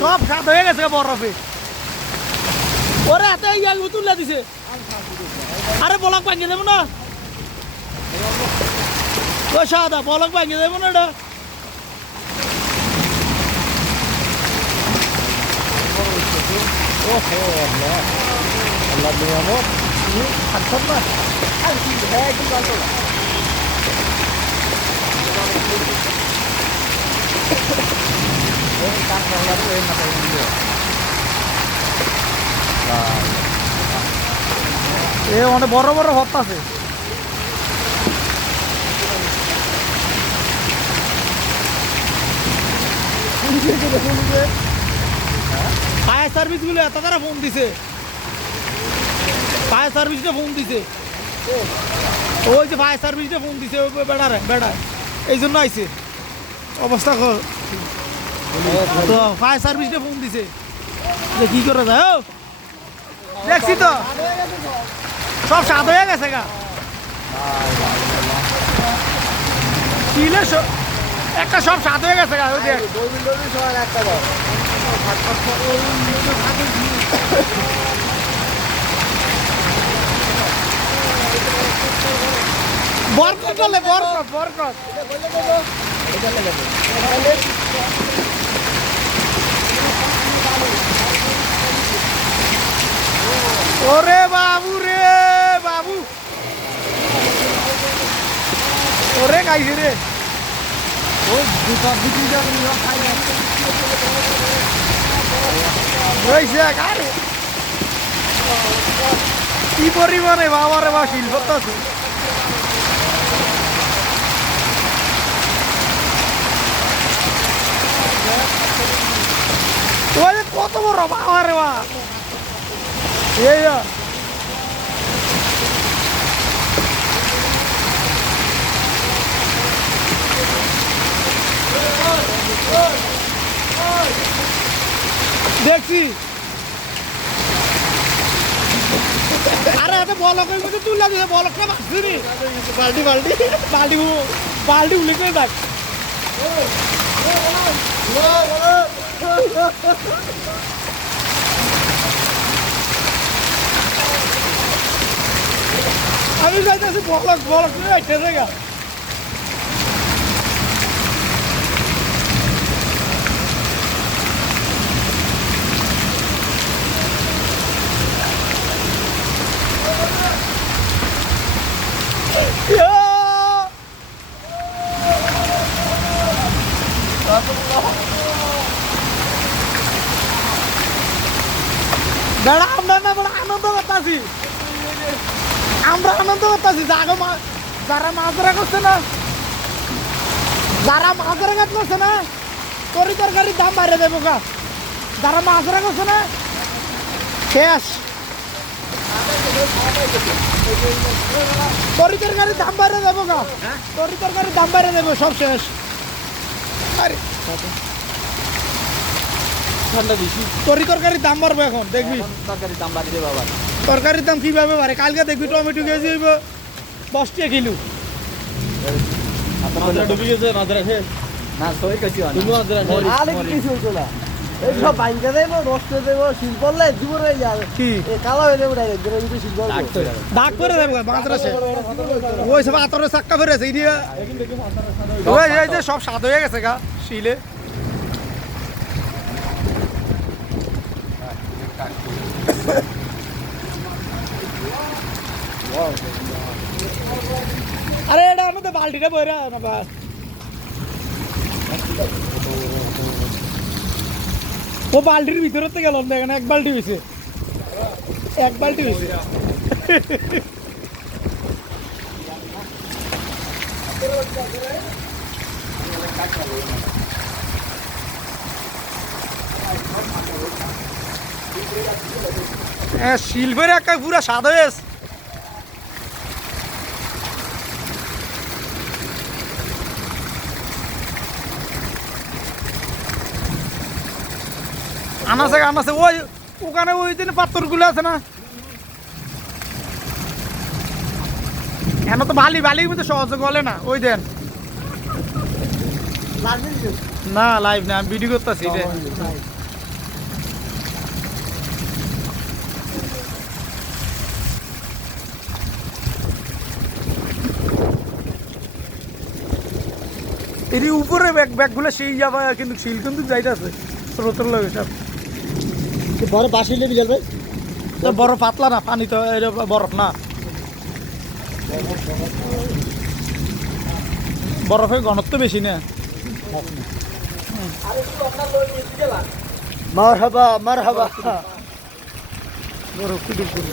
সব সাত হয়ে গেছে বরফে। ওরে এত ইয়াল তুলে দিছে। আরে বলক ভাঙিয়ে দেবো না, ও সাদা বলক ভাঙিয়ে দেবো না এটা। অনেক বড় বড় ভর্তা আছে। ফায়ার সার্ভিস গুলো এত তারা ফোন দিছে, ফায়ার সার্ভিসটা ফোন দিছে, ওই যে ফায়ার সার্ভিসটা ফোন দিছে বেড়ারে বেড়ায়, এই জন্য আইছে অবস্থা। তো ফায়ার সার্ভিসটা ফোন দিছে যে কি করে যায়। ও দেখছি তো সব স্বাদ হয়ে গেছে গা। একটা সব স্বাদ হয়ে গেছে গা। ওই দেখ বরকত বলে, বরকত বরকত। ওরে বাবু রে বাবু, ওরে খাইছে রে। কি পরিমাণে বাবারে বা শিল্প আছে। কত বড় বাবারে বা এই দেখছি। আরে এত বলকের মধ্যে তুলে দিছে, বলকটা ভাবছি নি। বাল্টি বাল্টি বাল্টি বাল্টি উল্লেখ করে দেখ। আমি যাইতেছি বলক বলক গা। বেড়া আমরা না বড় আনন্দ করতেছি, আমরা আনন্দ করতেছি। যারা মাছ ধরা করছে না, যারা মাছ ধরা কাজ করছে না, তরি তরকারির দাম বাড়িয়ে দেবো গা। যারা মাছ ধরা করছে না শেষ, তরি তরকারির দাম বাড়িয়ে দেবো গা, তরি তরকারির দাম বাড়িয়ে দেবো, সব শেষ। আরে তরি তরকারির দাম বাড়বে এখন, দেখবি তরকারির দাম বাড়বে বাবা। তরকারির দাম কিভাবে বাড়ে কালকে দেখবি। টমেটো কেজি হইব 10 টাকা কিলো। ডুবে গেছে মাদ্রা খেয়ে না সই কাছি আরে কিছু হইতো না। এই সব বাইঙ্গা দেবো, রস্ট দেবো, শিল করলে জীবন হয়ে যাবে। কি কালো হয়ে যাবে ডাইরেক্ট গ্রেভি শিল করলে দাগ করে দেবো মাদ্রা সে। ওই সব আতরে চাক্কা ফেরে আছে ইডিয়া। ওই এই যে সব স্বাদ হয়ে গেছে গা শিলে। আরে এটা আমাদের বালতিটা বইরা না বা ও বালতির ভিতরে তো গেল দেখেন। এক বালতি হয়েছে, এক বালতি হয়েছে। শিল্পের একটা পুরা স্বাদ হয়েছে। আনাছে আনাছে ওই ওখানে ওই দিন পাথরগুলো আছে না, এখন তো বালি বালির মধ্যে সহজে গলে না ওই দেন না লাইভ না আমি ভিডিও করতেছি এর উপরে ব্যাগগুলো সেই যাবে কিন্তু শিল কিন্তু যাইতেছে স্রোতের লাগে সব বড় বাসিলে বিজাল ভাই তো বড় পাতলা না পানি তো বরফ না বরফের ঘনত্ব বেশি না মারহাবা মারহাবা বরফ কি ডুব করে